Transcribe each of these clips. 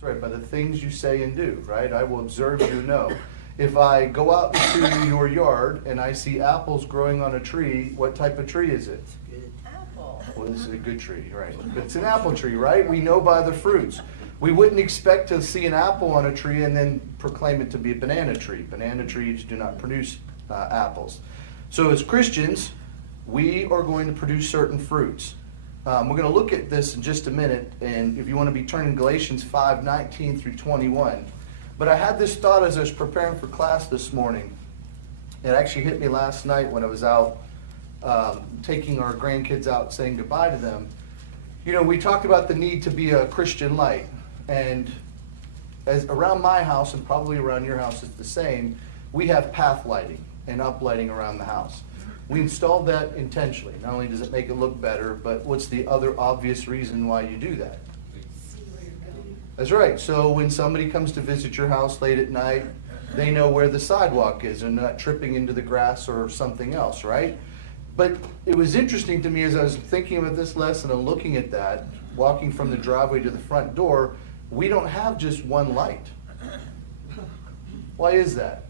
That's right, by the things you say and do, right? I will observe you and know. If I go out into your yard and I see apples growing on a tree, what type of tree is it? Apple. Well, this is a good tree, right? It's an apple tree, right? We know by the fruits. We wouldn't expect to see an apple on a tree and then proclaim it to be a banana tree. Banana trees do not produce apples. So as Christians, we are going to produce certain fruits. We're going to look at this in just a minute, and if you want to be turning Galatians 5:19 through 21. But I had this thought as I was preparing for class this morning. It actually hit me last night when I was out taking our grandkids out, saying goodbye to them. You know, we talked about the need to be a Christian light. And as around my house, and probably around your house, it's the same, we have path lighting and uplighting around the house. We installed that intentionally. Not only does it make it look better, but what's the other obvious reason why you do that? That's right. So when somebody comes to visit your house late at night, they know where the sidewalk is and not tripping into the grass or something else, right? But it was interesting to me as I was thinking about this lesson and looking at that, walking from the driveway to the front door, we don't have just one light. Why is that?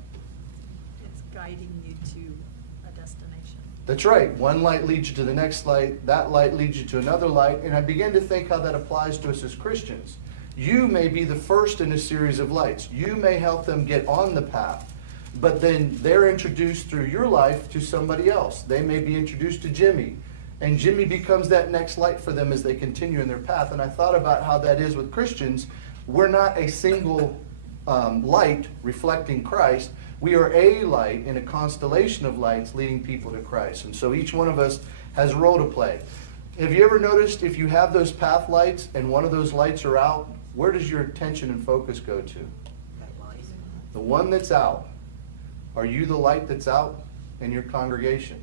It's guiding you to a destination. That's right. One light leads you to the next light. That light leads you to another light. And I began to think how that applies to us as Christians. You may be the first in a series of lights. You may help them get on the path. But then they're introduced through your life to somebody else. They may be introduced to Jimmy. And Jimmy becomes that next light for them as they continue in their path. And I thought about how that is with Christians. We're not a single light reflecting Christ. We are a light in a constellation of lights leading people to Christ. And so each one of us has a role to play. Have you ever noticed if you have those path lights and one of those lights are out, where does your attention and focus go to? The one that's out. Are you the light that's out in your congregation?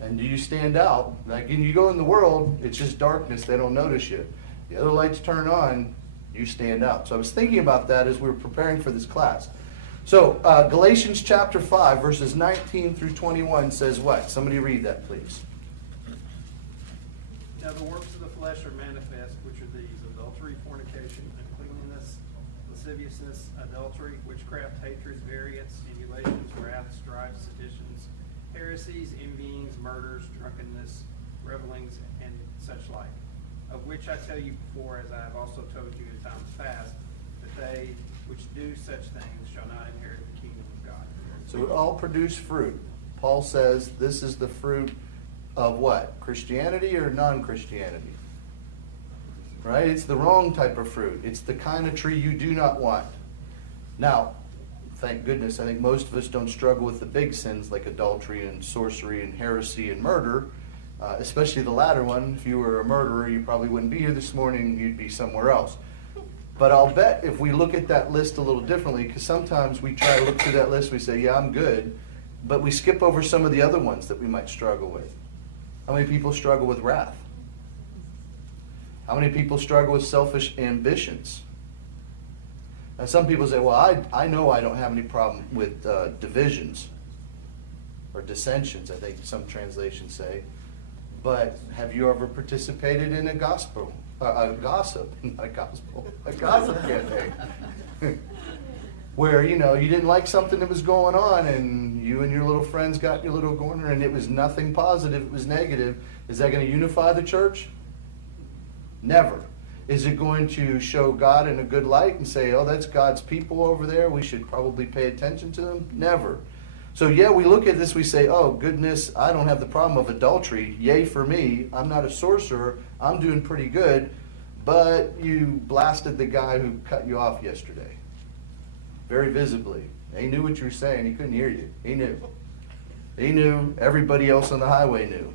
And do you stand out? Like when you go in the world, it's just darkness. They don't notice you. The other lights turn on, you stand out. So I was thinking about that as we were preparing for this class. So Galatians chapter 5, verses 19 through 21 says what? Somebody read that, please. Now the works of the flesh are manifest, which are these: adultery, fornication, uncleanness, lasciviousness, adultery, witchcraft, hatreds, variance, emulations, wrath, strife, seditions, heresies, envyings, murders, drunkenness, revelings, and such like, of which I tell you before, as I have also told you in times past, that they which do such things shall not inherit the kingdom of God. So it all produce fruit. Paul says this is the fruit of what? Christianity or non-Christianity? Right? It's the wrong type of fruit. It's the kind of tree you do not want. Now, thank goodness, I think most of us don't struggle with the big sins like adultery and sorcery and heresy and murder, especially the latter one. If you were a murderer, you probably wouldn't be here this morning. You'd be somewhere else. But I'll bet if we look at that list a little differently, because sometimes we try to look through that list, we say, yeah, I'm good, but we skip over some of the other ones that we might struggle with. How many people struggle with wrath? How many people struggle with selfish ambitions? And some people say, well, I know I don't have any problem with divisions or dissensions, I think some translations say. But have you ever participated in a gossip, campaign? Where, you didn't like something that was going on and you and your little friends got your little corner and it was nothing positive, it was negative. Is that going to unify the church? Never. Is it going to show God in a good light and say, oh, that's God's people over there, we should probably pay attention to them? Never. So yeah, we look at this, we say, oh goodness, I don't have the problem of adultery. Yay for me. I'm not a sorcerer. I'm doing pretty good. But you blasted the guy who cut you off yesterday. Very visibly. He knew what you were saying. He couldn't hear you. He knew. He knew. Everybody else on the highway knew.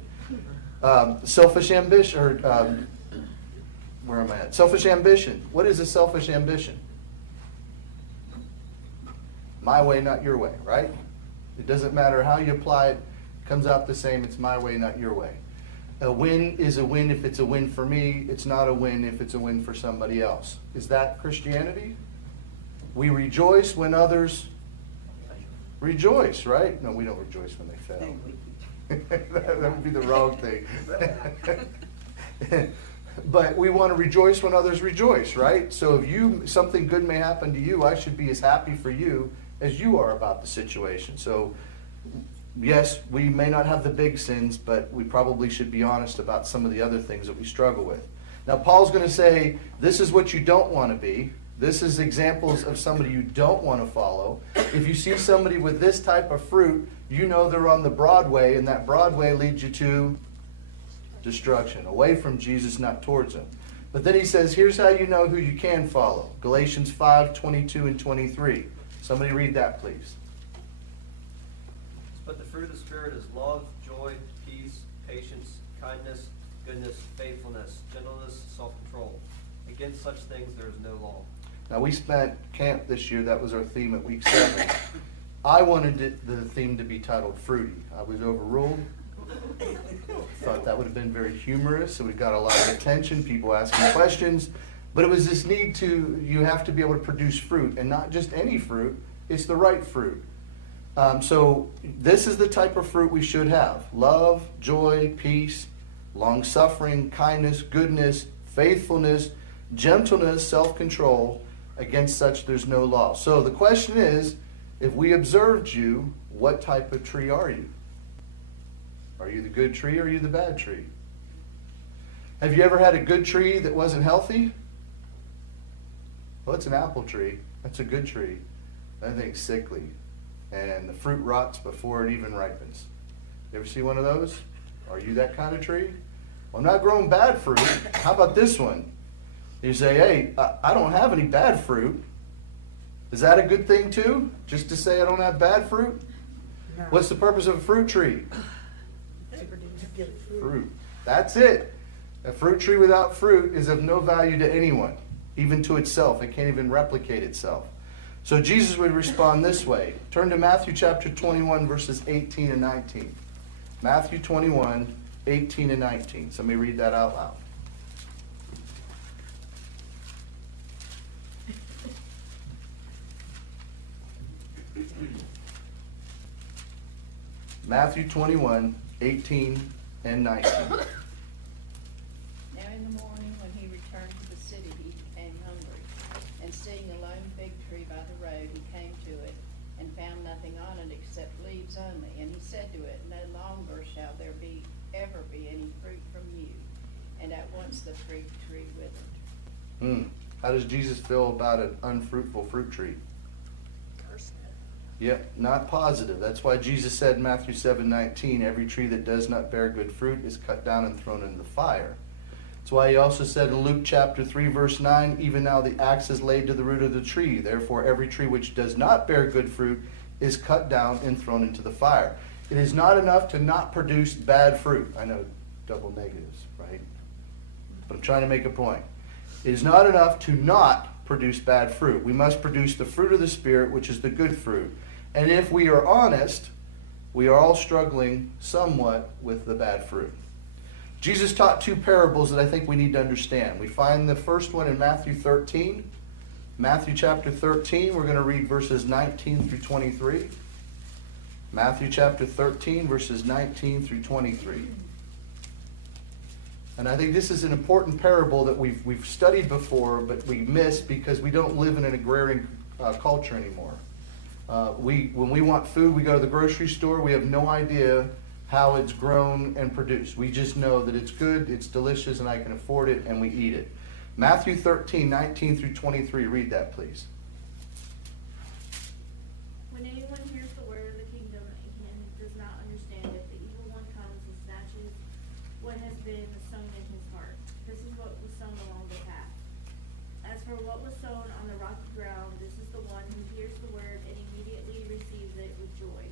Selfish ambition, or where am I at? Selfish ambition. What is a selfish ambition? My way, not your way, right? It doesn't matter how you apply it. It comes out the same. It's my way, not your way. A win is a win if it's a win for me. It's not a win if it's a win for somebody else. Is that Christianity? We rejoice when others rejoice, right? No, we don't rejoice when they fail. That would be the wrong thing. but we want to rejoice when others rejoice, right? So if something good may happen to you, I should be as happy for you as you are about the situation. So yes, we may not have the big sins, but we probably should be honest about some of the other things that we struggle with. Now, Paul's going to say, this is what you don't want to be. This is examples of somebody you don't want to follow. If you see somebody with this type of fruit, you know they're on the broad way, and that broad way leads you to destruction, away from Jesus, not towards him. But then he says, here's how you know who you can follow. Galatians 5:22 and 23. Somebody read that, please. But the fruit of the Spirit is love, joy, peace, patience, kindness, goodness, faithfulness, gentleness, self-control. Against such things there is no law. Now, we spent camp this year. That was our theme at week 7. I wanted the theme to be titled Fruity. I was overruled. Thought that would have been very humorous. It would have got a lot of attention, people asking questions. But it was this need you have to be able to produce fruit, and not just any fruit, it's the right fruit. So this is the type of fruit we should have. Love, joy, peace, long-suffering, kindness, goodness, faithfulness, gentleness, self-control. Against such there's no law. So the question is, if we observed you, what type of tree are you? Are you the good tree or are you the bad tree? Have you ever had a good tree that wasn't healthy? Well, it's an apple tree. That's a good tree. That thing's sickly. And the fruit rots before it even ripens. You ever see one of those? Are you that kind of tree? Well, I'm not growing bad fruit. How about this one? You say, hey, I don't have any bad fruit. Is that a good thing too? Just to say I don't have bad fruit? No. What's the purpose of a fruit tree? To produce Fruit. That's it. A fruit tree without fruit is of no value to anyone, even to itself. It can't even replicate itself. So Jesus would respond this way. Turn to Matthew chapter 21, verses 18 and 19. Matthew 21, 18 and 19. Somebody read that out loud. Matthew 21, 18 and 19. Now in the morning, when he returned to the city, he became hungry. And seeing a lone fig tree by the road, he came to it, and found nothing on it except leaves only. And he said to it, No longer shall there ever be any fruit from you. And at once the fig tree withered. How does Jesus feel about an unfruitful fruit tree? Yep, not positive. That's why Jesus said in Matthew 7:19, every tree that does not bear good fruit is cut down and thrown into the fire. That's why he also said in Luke chapter 3, verse 9, even now the axe is laid to the root of the tree. Therefore every tree which does not bear good fruit is cut down and thrown into the fire. It is not enough to not produce bad fruit. I know, double negatives, right? But I'm trying to make a point. It is not enough to not produce bad fruit. We must produce the fruit of the Spirit, which is the good fruit. And if we are honest, we are all struggling somewhat with the bad fruit. Jesus taught 2 parables that I think we need to understand. We find the first one in Matthew 13. Matthew chapter 13, we're going to read verses 19 through 23. Matthew chapter 13, verses 19 through 23. And I think this is an important parable that we've studied before, but we miss because we don't live in an agrarian culture anymore. When we want food, we go to the grocery store. We have no idea how it's grown and produced. We just know that it's good, it's delicious, and I can afford it, and we eat it. Matthew 13, 19 through 23. Read that, please. When anyone hears the word of the kingdom and does not understand it, the evil one comes and snatches what has been sown in his heart. This is what was sown along the path. As for what was sown on the rocky ground, this is the one who hears the word and immediately receives it with joy.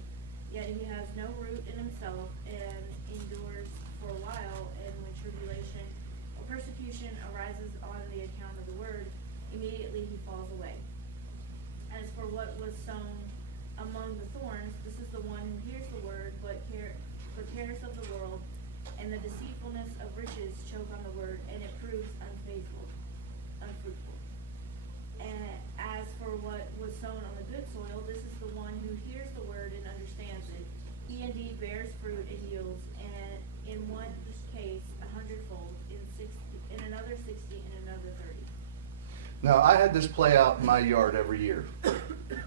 Yet he has no root in himself and endures for a while, and when tribulation or persecution arises on the account of the word, immediately he falls away. As for what was sown among the thorns, this is the one who hears the word, but cares of the world and the deceitfulness of riches choke on the word, and it proves unfruitful. And as for what was sown on the good soil, this is the one who hears the word and understands it. He indeed bears fruit and yields, and in one case 100-fold, in another another 60, and another 30. Now, I had this play out in my yard every year.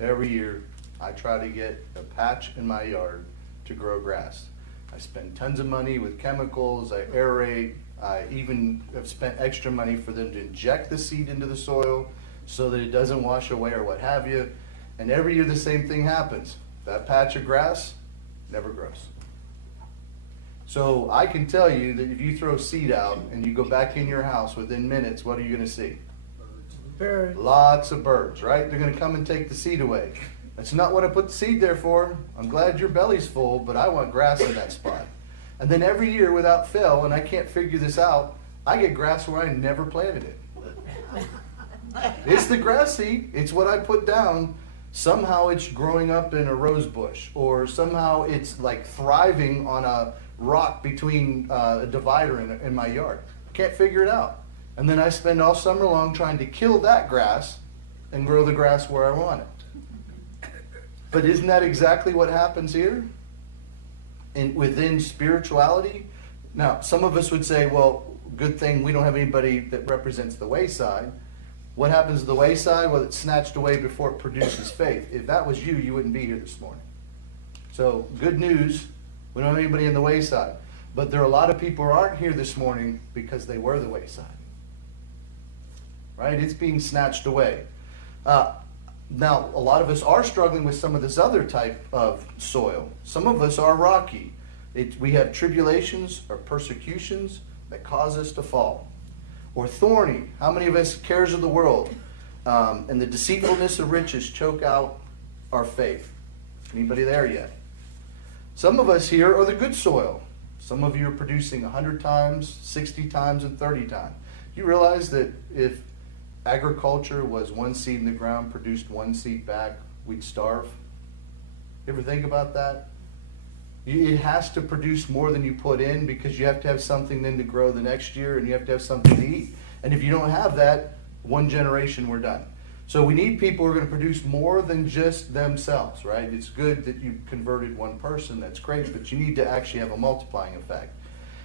Every year, I try to get a patch in my yard to grow grass. I spend tons of money with chemicals, I aerate, I even have spent extra money for them to inject the seed into the soil so that it doesn't wash away or what have you. And every year the same thing happens. That patch of grass never grows. So I can tell you that if you throw seed out and you go back in your house within minutes, what are you going to see? Birds. Lots of birds, right? They're going to come and take the seed away. That's not what I put the seed there for. I'm glad your belly's full, but I want grass in that spot. And then every year without fail, and I can't figure this out, I get grass where I never planted it. It's the grass seed. It's what I put down. Somehow it's growing up in a rose bush, or somehow it's like thriving on a rock between a divider in my yard. Can't figure it out. And then I spend all summer long trying to kill that grass and grow the grass where I want it. But isn't that exactly what happens here? Within spirituality? Now, some of us would say, well, good thing we don't have anybody that represents the wayside. What happens to the wayside? Well, it's snatched away before it produces faith. If that was you, you wouldn't be here this morning. So, good news, we don't have anybody in the wayside. But there are a lot of people who aren't here this morning because they were the wayside. Right? It's being snatched away. Now, a lot of us are struggling with some of this other type of soil. Some of us are rocky. We have tribulations or persecutions that cause us to fall. Or thorny. How many of us, cares of the world and the deceitfulness of riches choke out our faith? Anybody there yet? Some of us here are the good soil. Some of you are producing 100 times, 60 times, and 30 times. You realize that if agriculture was one seed in the ground, produced one seed back, we'd starve? You ever think about that? It has to produce more than you put in because you have to have something then to grow the next year and you have to have something to eat. And if you don't have that, one generation, we're done. So we need people who are going to produce more than just themselves, right? It's good that you converted one person, that's great, but you need to actually have a multiplying effect.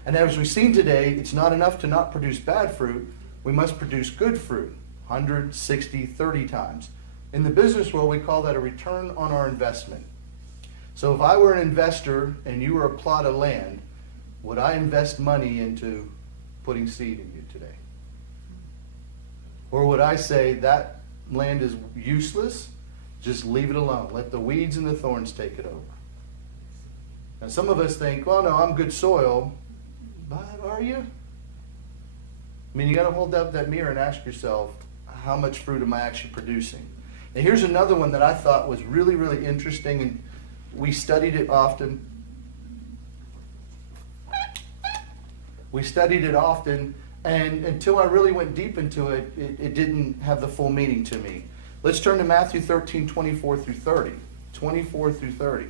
And as we've seen today, it's not enough to not produce bad fruit, we must produce good fruit. 100, 60, 30 times. In the business world, we call that a return on our investment. So if I were an investor and you were a plot of land, would I invest money into putting seed in you today? Or would I say that land is useless, just leave it alone. Let the weeds and the thorns take it over. Now some of us think, well, no, I'm good soil. But are you? I mean, you got to hold up that mirror and ask yourself, how much fruit am I actually producing? Now here's another one that I thought was really, really interesting, and we studied it often. And until I really went deep into it, it didn't have the full meaning to me. Let's turn to Matthew 13, 24 through 30. 24 through 30.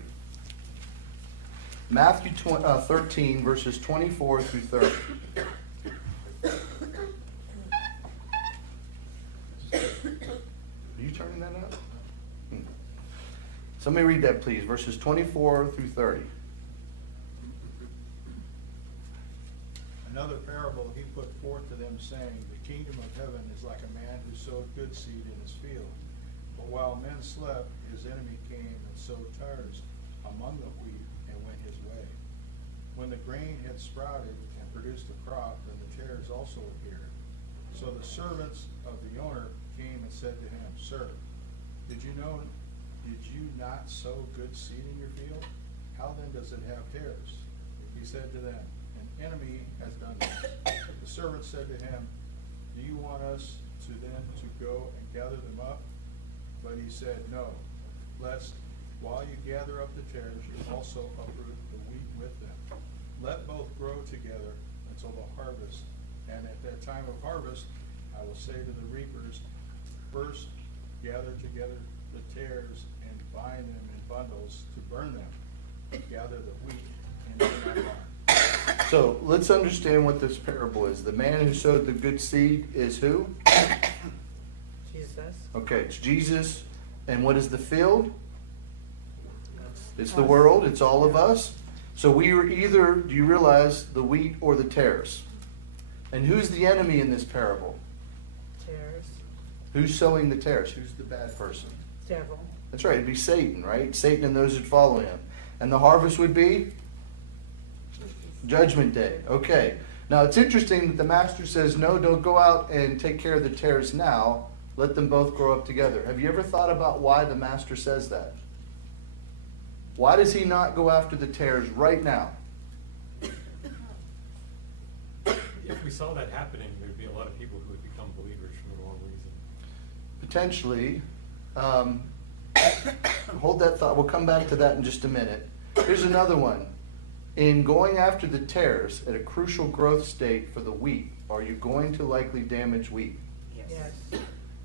Matthew 13, verses 24 through 30. Are you turning that up? Somebody read that, please. Verses 24 through 30. Another parable he put forth to them, saying, the kingdom of heaven is like a man who sowed good seed in his field. But while men slept, his enemy came and sowed tares among the wheat and went his way. When the grain had sprouted and produced a crop, then the tares also appeared. So the servants of the owner came and said to him, Sir, did you not sow good seed in your field? How then does it have tares? He said to them, An enemy has done this. The servant said to him, Do you want us to go and gather them up? But he said, No, lest while you gather up the tares, you also uproot the wheat with them. Let both grow together until the harvest. And at that time of harvest, I will say to the reapers, First gather together the tares and bind them in bundles to burn them. Gather the wheat into my barn. So let's understand what this parable is. The man who sowed the good seed is who? Jesus. Okay, it's Jesus. And what is the field? It's the world. It's all of us. So we are either, do you realize, the wheat or the tares? And who's the enemy in this parable? Tares, Who's sowing the tares? Who's the bad person? devil. That's right, it'd be Satan, right? Satan and those that follow him. And the harvest would be? Judgment Day. Okay. Now it's interesting that the master says, no, don't go out and take care of the tares now. Let them both grow up together. Have you ever thought about why the master says that? Why does he not go after the tares right now? If we saw that happening, there'd be a lot of people who would become believers for the wrong reason. Potentially. Hold that thought. We'll come back to that in just a minute. Here's another one. In going after the tares at a crucial growth state for the wheat, are you going to likely damage wheat? Yes.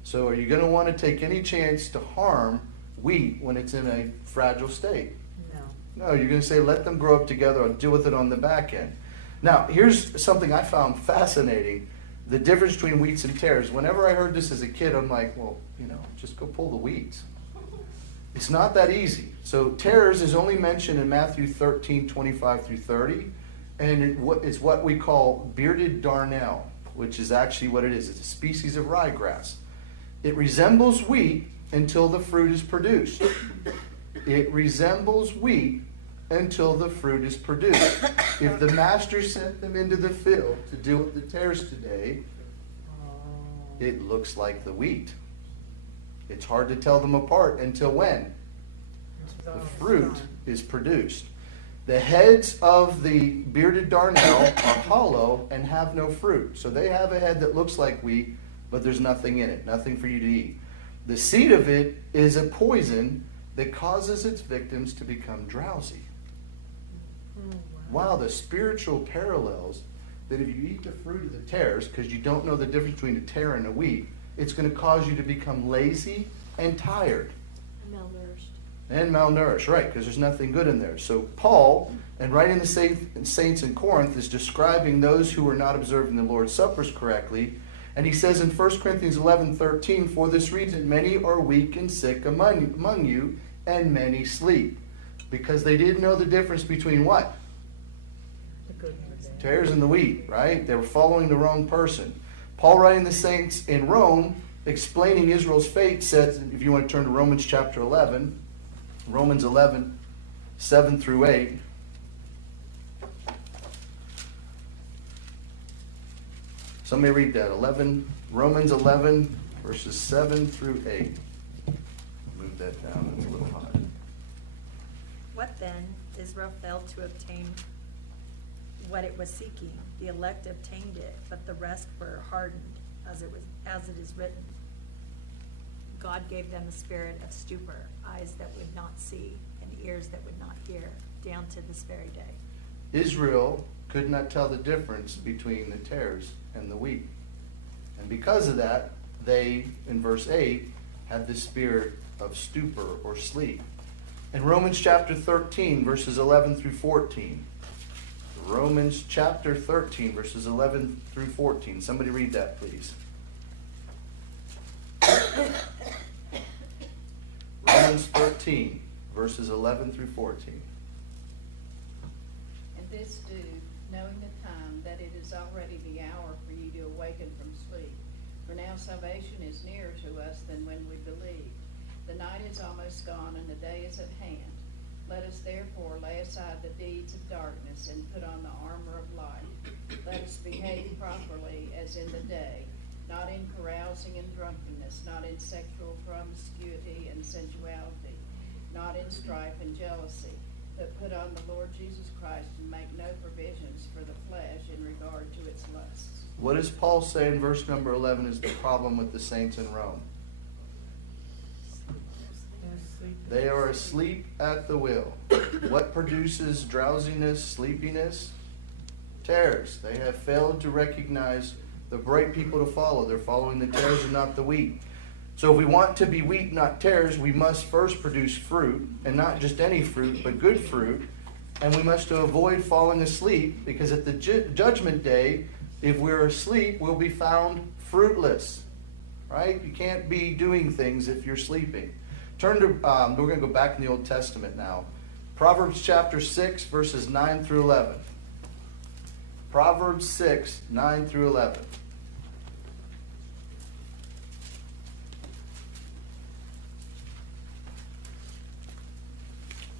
So are you going to want to take any chance to harm wheat when it's in a fragile state? No. No, you're going to say, let them grow up together. I'll deal with it on the back end. Now, here's something I found fascinating. The difference between wheats and tares. Whenever I heard this as a kid, I'm like, well, just go pull the weeds. It's not that easy. So tares is only mentioned in Matthew 13, 25 through 30. And it's what we call bearded darnel, which is actually what it is. It's a species of ryegrass. It resembles wheat until the fruit is produced. It resembles wheat until the fruit is produced. If the master sent them into the field to deal with the tares today, it looks like the wheat. It's hard to tell them apart until when? The fruit is produced. The heads of the bearded darnel are hollow and have no fruit. So they have a head that looks like wheat, but there's nothing in it, nothing for you to eat. The seed of it is a poison that causes its victims to become drowsy. Wow, the spiritual parallels that if you eat the fruit of the tares, because you don't know the difference between a tare and a wheat, it's going to cause you to become lazy and tired. Malnourished. And malnourished, right, because there's nothing good in there. So Paul, and writing the saints in Corinth, is describing those who are not observing the Lord's Suppers correctly. And he says in 1 Corinthians 11:13, for this reason many are weak and sick among you, and many sleep. Because they didn't know the difference between what? The good and the bad. Tares and the wheat, right? They were following the wrong person. Paul, writing the saints in Rome, explaining Israel's fate, says, if you want to turn to Romans chapter 11, Romans 11, 7 through 8. Somebody read that. Romans 11, verses 7 through 8. Move that down. It's a little high. What then? Israel failed to obtain what it was seeking. The elect obtained it, but the rest were hardened, as it is written. God gave them a spirit of stupor, eyes that would not see, and ears that would not hear, down to this very day. Israel could not tell the difference between the tares and the wheat. And because of that, they, in verse 8, had the spirit of stupor or sleep. In Romans chapter 13, verses 11 through 14. Romans chapter 13, verses 11 through 14. Somebody read that, please. Romans 13, verses 11 through 14. And this do, knowing the time, that it is already the hour for you to awaken from sleep. For now salvation is nearer to us than when we believed. The night is almost gone, and the day is at hand. Let us therefore lay aside the deeds of darkness and put on the armor of light. Let us behave properly as in the day, not in carousing and drunkenness, not in sexual promiscuity and sensuality, not in strife and jealousy, but put on the Lord Jesus Christ and make no provisions for the flesh in regard to its lusts. What does Paul say in verse number 11 is the problem with the saints in Rome? They are asleep at the wheel. What produces drowsiness, sleepiness? Tares. They have failed to recognize the bright people to follow. They're following the tares and not the wheat. So if we want to be wheat, not tares, we must first produce fruit, and not just any fruit, but good fruit. And we must avoid falling asleep, because at the judgment day, if we're asleep, we'll be found fruitless. Right? You can't be doing things if you're sleeping. Turn to, we're going to go back in the Old Testament now. Proverbs chapter 6, verses 9 through 11. Proverbs 6, 9 through 11.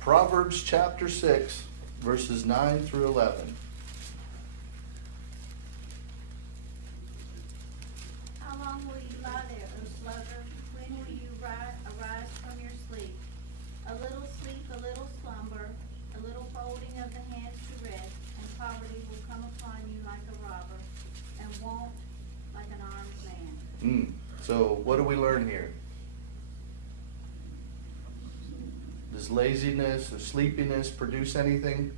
Proverbs chapter 6, verses 9 through 11. How long will you lie there, O sluggard? When will you arise from your sleep? A little sleep, a little slumber, a little folding of the hands to rest, and poverty will come upon you like a robber, and want like an armed man. So what do we learn here? Does laziness or sleepiness produce anything?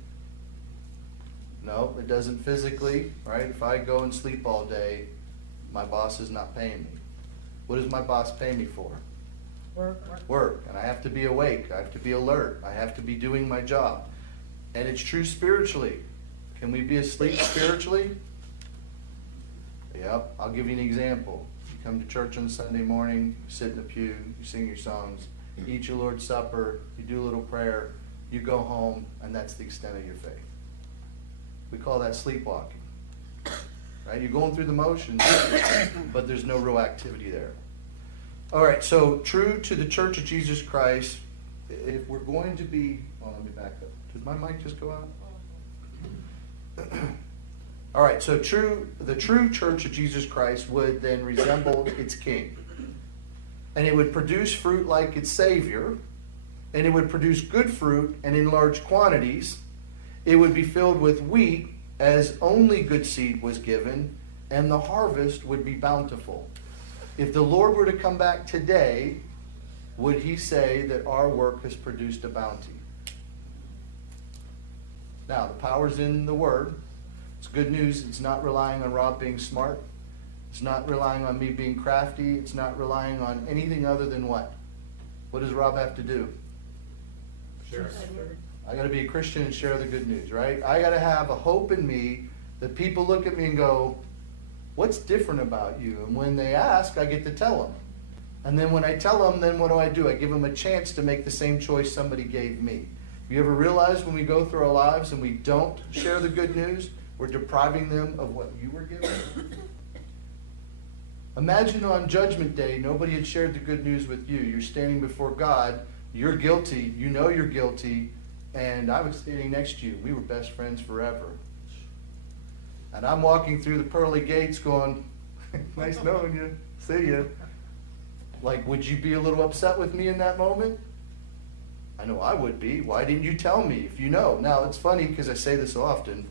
No, it doesn't physically, right? If I go and sleep all day, my boss is not paying me. What does my boss pay me for? Work. And I have to be awake. I have to be alert. I have to be doing my job. And it's true spiritually. Can we be asleep spiritually? Yep. I'll give you an example. You come to church on Sunday morning, you sit in the pew, you sing your songs, you eat your Lord's Supper, you do a little prayer, you go home, and that's the extent of your faith. We call that sleepwalking. Right? You're going through the motions, but there's no real activity there. All right, so true to the Church of Jesus Christ, if we're going to be, let me back up. Did my mic just go out? All right, so the true Church of Jesus Christ would then resemble its King. And it would produce fruit like its Savior, and it would produce good fruit and in large quantities. It would be filled with wheat as only good seed was given, and the harvest would be bountiful. If the Lord were to come back today, would he say that our work has produced a bounty? Now, the power's in the Word. It's good news. It's not relying on Rob being smart. It's not relying on me being crafty. It's not relying on anything other than what? What does Rob have to do? Sure. I got to be a Christian and share the good news, right? I got to have a hope in me that people look at me and go, what's different about you? And when they ask, I get to tell them. And then when I tell them, then what do? I give them a chance to make the same choice somebody gave me. You ever realize when we go through our lives and we don't share the good news, we're depriving them of what you were given? Imagine on Judgment Day, nobody had shared the good news with you. You're standing before God. You're guilty. You know you're guilty. And I was standing next to you. We were best friends forever. And I'm walking through the pearly gates going, nice knowing you. See you. Like, would you be a little upset with me in that moment? I know I would be. Why didn't you tell me if you know? Now, it's funny because I say this often.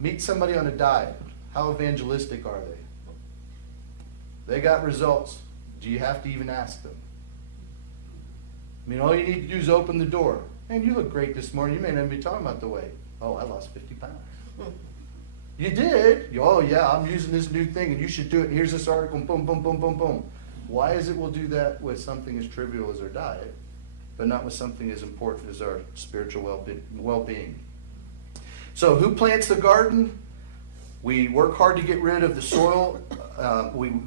Meet somebody on a diet. How evangelistic are they? They got results. Do you have to even ask them? I mean, all you need to do is open the door. Man, you look great this morning. You may not even be talking about the weight. Oh, I lost 50 pounds. You did? Oh, yeah, I'm using this new thing, and you should do it. Here's this article, boom, boom, boom, boom, boom. Why is it we'll do that with something as trivial as our diet, but not with something as important as our spiritual well-being? So who plants the garden? We work hard to get rid of the soil. Let me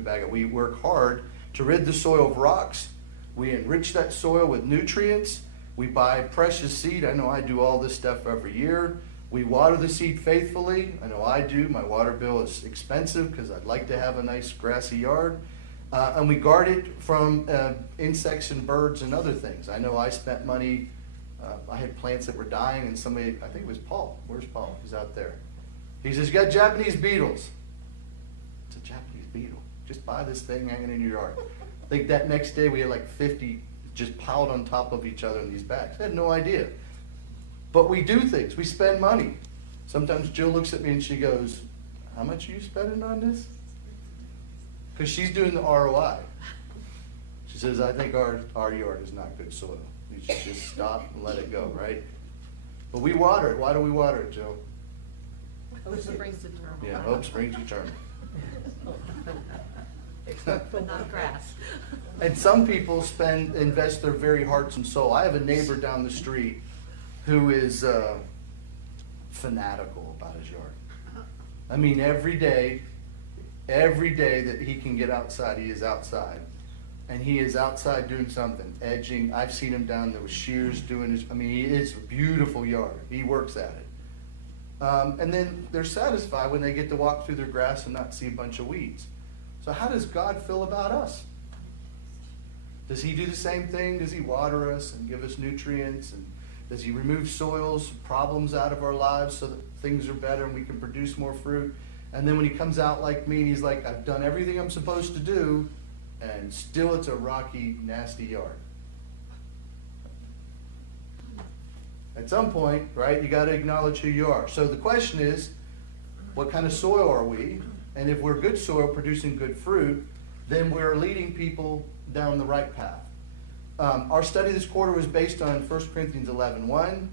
back up. We work hard to rid the soil of rocks. We enrich that soil with nutrients. We buy precious seed. I know I do all this stuff every year. We water the seed faithfully. I know I do. My water bill is expensive because I'd like to have a nice grassy yard. And we guard it from insects and birds and other things. I know I spent money. I had plants that were dying, and somebody, I think it was Paul. Where's Paul? He's out there. He says, you got Japanese beetles. It's a Japanese beetle. Just buy this thing hanging in your yard. I think that next day we had like 50 just piled on top of each other in these bags. I had no idea. But we do things. We spend money. Sometimes Jill looks at me and she goes, how much are you spending on this? Because she's doing the ROI. She says, I think our yard is not good soil. You should just stop and let it go, right? But we water it. Why do we water it, Jill? Hope springs eternal. Yeah, hope springs eternal. Except for Not grass. And some people invest their very hearts and soul. I have a neighbor down the street who is fanatical about his yard. I mean, every day that he can get outside, he is outside. And he is outside doing something, edging. I've seen him down there with shears doing his, I mean, it's a beautiful yard. He works at it. And then they're satisfied when they get to walk through their grass and not see a bunch of weeds. So how does God feel about us? Does he do the same thing? Does he water us and give us nutrients? And does he remove soils, problems out of our lives so that things are better and we can produce more fruit? And then when he comes out like me and he's like, I've done everything I'm supposed to do, and still it's a rocky, nasty yard. At some point, right, you got to acknowledge who you are. So the question is, what kind of soil are we? And if we're good soil producing good fruit, then we're leading people down the right path. Our study this quarter was based on 1 Corinthians 11:1.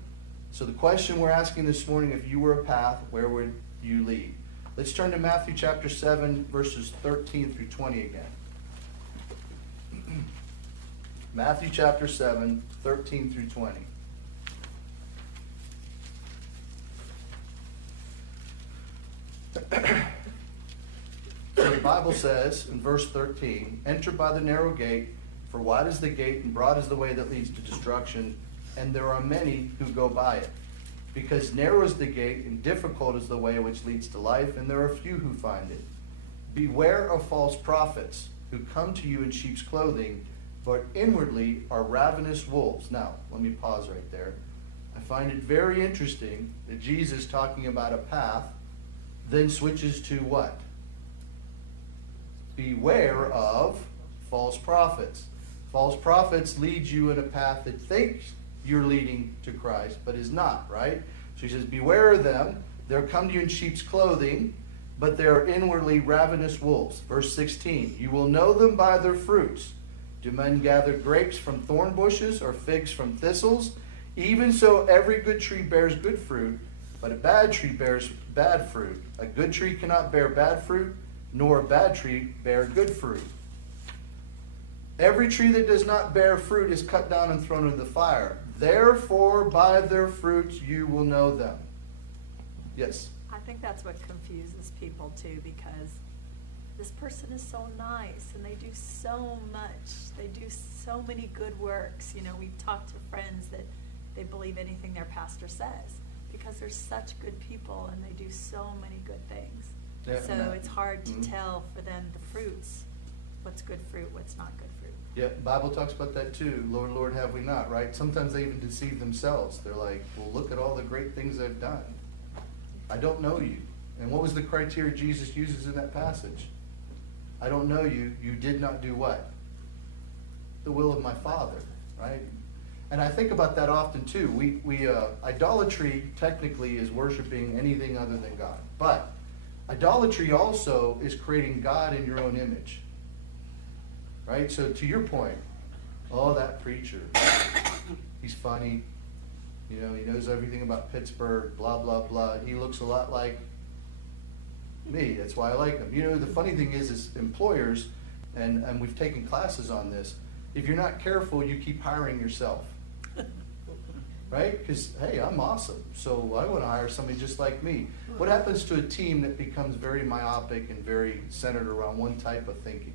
So the question we're asking this morning, if you were a path, where would you lead? Let's turn to Matthew chapter 7, verses 13 through 20 again. Matthew chapter 7, 13 through 20. So the Bible says in verse 13, enter by the narrow gate, for wide is the gate and broad is the way that leads to destruction, and there are many who go by it. Because narrow is the gate and difficult is the way which leads to life, and there are few who find it. Beware of false prophets who come to you in sheep's clothing, but inwardly are ravenous wolves. Now, let me pause right there. I find it very interesting that Jesus, talking about a path, then switches to what? Beware of false prophets. False prophets lead you in a path that thinks you're leading to Christ, but is not, right? So he says, beware of them. They'll come to you in sheep's clothing, but they are inwardly ravenous wolves. Verse 16, you will know them by their fruits. Do men gather grapes from thorn bushes or figs from thistles? Even so, every good tree bears good fruit, but a bad tree bears bad fruit. A good tree cannot bear bad fruit, nor a bad tree bear good fruit. Every tree that does not bear fruit is cut down and thrown into the fire. Therefore, by their fruits you will know them. Yes? I think that's what confuses people too, because this person is so nice and they do so much. They do so many good works. You know, we've talked to friends that they believe anything their pastor says because they're such good people and they do so many good things. Yeah, So it's hard to Mhm. tell for them the fruits, what's good fruit, what's not good fruit. Yeah, the Bible talks about that too. Lord, Lord, have we not, right? Sometimes they even deceive themselves. They're like, well, look at all the great things I've done. I don't know you. And what was the criteria Jesus uses in that passage? I don't know you. You did not do what? The will of my Father, right? And I think about that often too. Idolatry technically is worshiping anything other than God. But idolatry also is creating God in your own image. Right? So to your point, oh, that preacher, he's funny. You know, he knows everything about Pittsburgh, blah, blah, blah. He looks a lot like me. That's why I like him. You know, the funny thing is employers, and we've taken classes on this, if you're not careful, you keep hiring yourself. Right? Because, hey, I'm awesome, so I want to hire somebody just like me. What happens to a team that becomes very myopic and very centered around one type of thinking?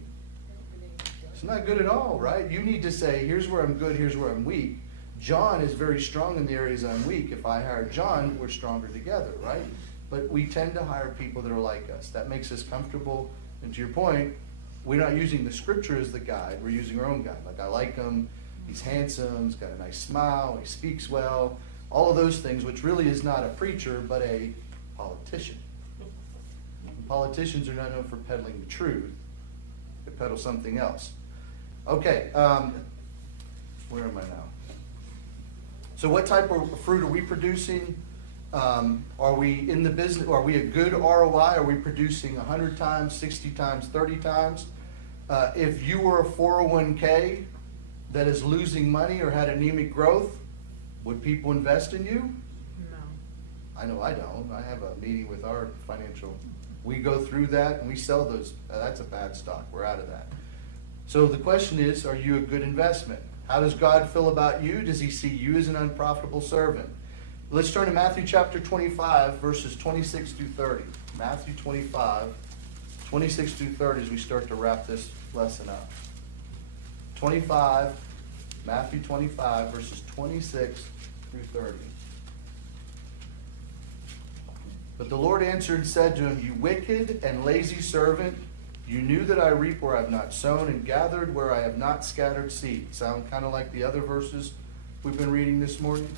It's not good at all, right? You need to say, here's where I'm good, here's where I'm weak. John is very strong in the areas I'm weak. If I hire John, we're stronger together, right? But we tend to hire people that are like us. That makes us comfortable. And to your point, we're not using the scripture as the guide. We're using our own guide. Like, I like him. He's handsome. He's got a nice smile. He speaks well. All of those things, which really is not a preacher, but a politician. And politicians are not known for peddling the truth. They peddle something else. Okay, where am I now? So what type of fruit are we producing? Are we in the business? Are we a good ROI? Are we producing 100 times, 60 times, 30 times? If you were a 401k that is losing money or had anemic growth, would people invest in you? No. I know I don't. I have a meeting with our financial. We go through that and we sell those. That's a bad stock. We're out of that. So the question is, are you a good investment? How does God feel about you? Does he see you as an unprofitable servant? Let's turn to Matthew chapter 25, verses 26 through 30. Matthew 25, 26 through 30 as we start to wrap this lesson up. Matthew 25, verses 26 through 30. But the Lord answered and said to him, You wicked and lazy servant, you knew that I reap where I have not sown and gathered where I have not scattered seed. Sound kind of like the other verses we've been reading this morning?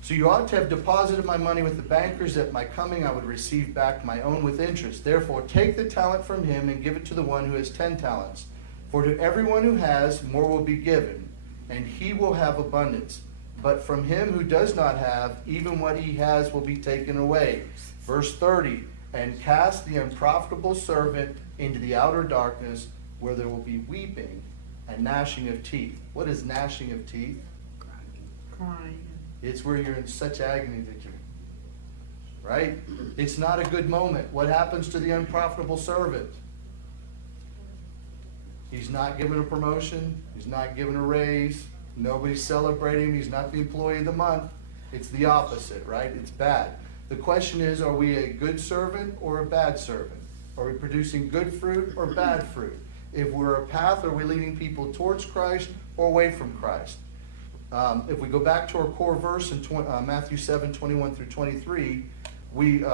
So you ought to have deposited my money with the bankers, that at my coming I would receive back my own with interest. Therefore take the talent from him and give it to the one who has 10 talents. For to everyone who has, more will be given, and he will have abundance. But from him who does not have, even what he has will be taken away. Verse 30, and cast the unprofitable servant into the outer darkness, where there will be weeping and gnashing of teeth. What is gnashing of teeth? Crying. It's where you're in such agony that you, right? It's not a good moment. What happens to the unprofitable servant? He's not given a promotion. He's not given a raise. Nobody's celebrating him. He's not the employee of the month. It's the opposite, right? It's bad. The question is, are we a good servant or a bad servant? Are we producing good fruit or bad fruit? If we're a path, are we leading people towards Christ or away from Christ? If we go back to our core verse in Matthew 7, 21 through 23, we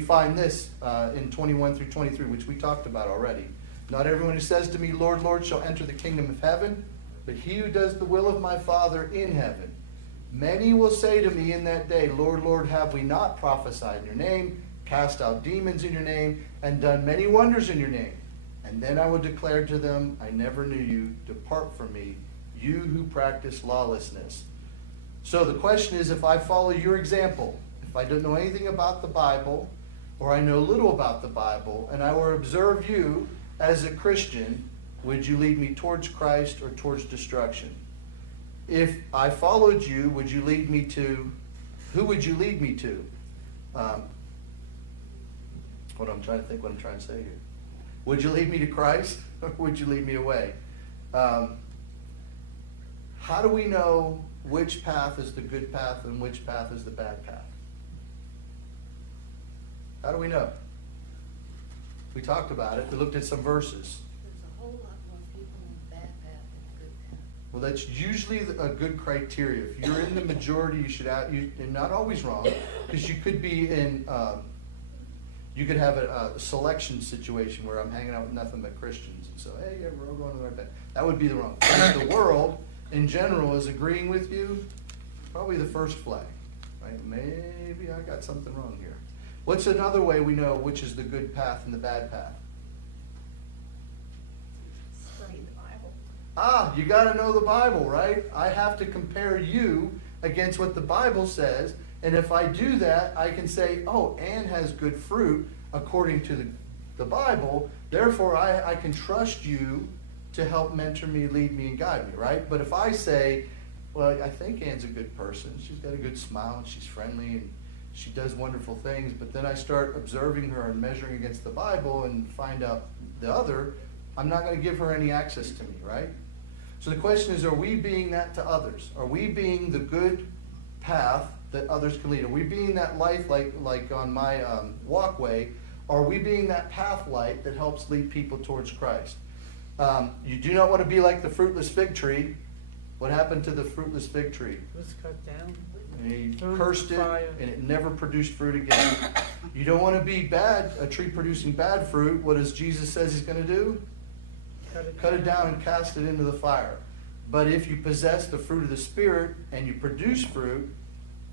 find this in 21 through 23, which we talked about already. Not everyone who says to me, Lord, Lord, shall enter the kingdom of heaven, but he who does the will of my Father in heaven. Many will say to me in that day, Lord, Lord, have we not prophesied in your name, cast out demons in your name, and done many wonders in your name? And then I will declare to them, I never knew you. Depart from me, you who practice lawlessness. So the question is, if I follow your example, if I don't know anything about the Bible, or I know little about the Bible, and I will observe you as a Christian, would you lead me towards Christ or towards destruction? If I followed you, would you lead me to, who would you lead me to? What I'm trying to think what I'm trying to say here. Would you lead me to Christ or would you lead me away? How do we know which path is the good path and which path is the bad path? How do we know? We talked about it. We looked at some verses. There's a whole lot more people on the bad path than the good path. Well, that's usually a good criteria. If you're in the majority, you should have, and not always wrong, because you could be in, you could have a selection situation where I'm hanging out with nothing but Christians, and so, hey, yeah, we're all going to the right path. That would be the wrong. If the world, in general, is agreeing with you, probably the first flag, right? Maybe I got something wrong here. What's another way we know which is the good path and the bad path? Study the Bible. You got to know the Bible, right? I have to compare you against what the Bible says, and if I do that, I can say, oh, Ann has good fruit according to the Bible, therefore I can trust you to help mentor me, lead me, and guide me, right? But if I say, well, I think Ann's a good person, she's got a good smile, and she's friendly, and she does wonderful things, but then I start observing her and measuring against the Bible and find out the other, I'm not going to give her any access to me, right? So the question is, are we being that to others? Are we being the good path that others can lead? Are we being that light like on my walkway? Are we being that path light that helps lead people towards Christ? You do not want to be like the fruitless fig tree. What happened to the fruitless fig tree? It was cut down. And he Thrown cursed it, fire. and it never produced fruit again. You don't want to be bad, a tree producing bad fruit. What does Jesus says he's going to do? Cut it down and cast it into the fire. But if you possess the fruit of the Spirit and you produce fruit,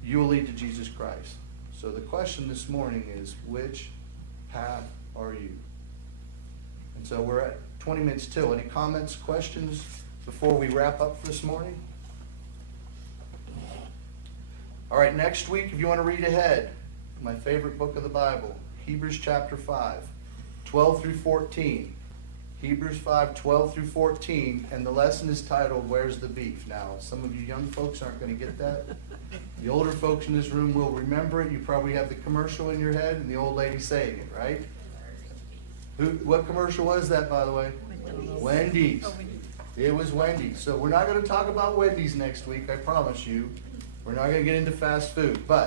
you will lead to Jesus Christ. So the question this morning is, which path are you? And so we're at 20 minutes till. Any comments, questions before we wrap up for this morning? All right, next week, if you want to read ahead, my favorite book of the Bible, Hebrews chapter 5, 12 through 14. Hebrews 5, 12 through 14, and the lesson is titled, Where's the Beef? Now, some of you young folks aren't going to get that. The older folks in this room will remember it. You probably have the commercial in your head and the old lady saying it, right? What commercial was that, by the way? Wendy's. It was Wendy's. So we're not going to talk about Wendy's next week, I promise you. We're not going to get into fast food, but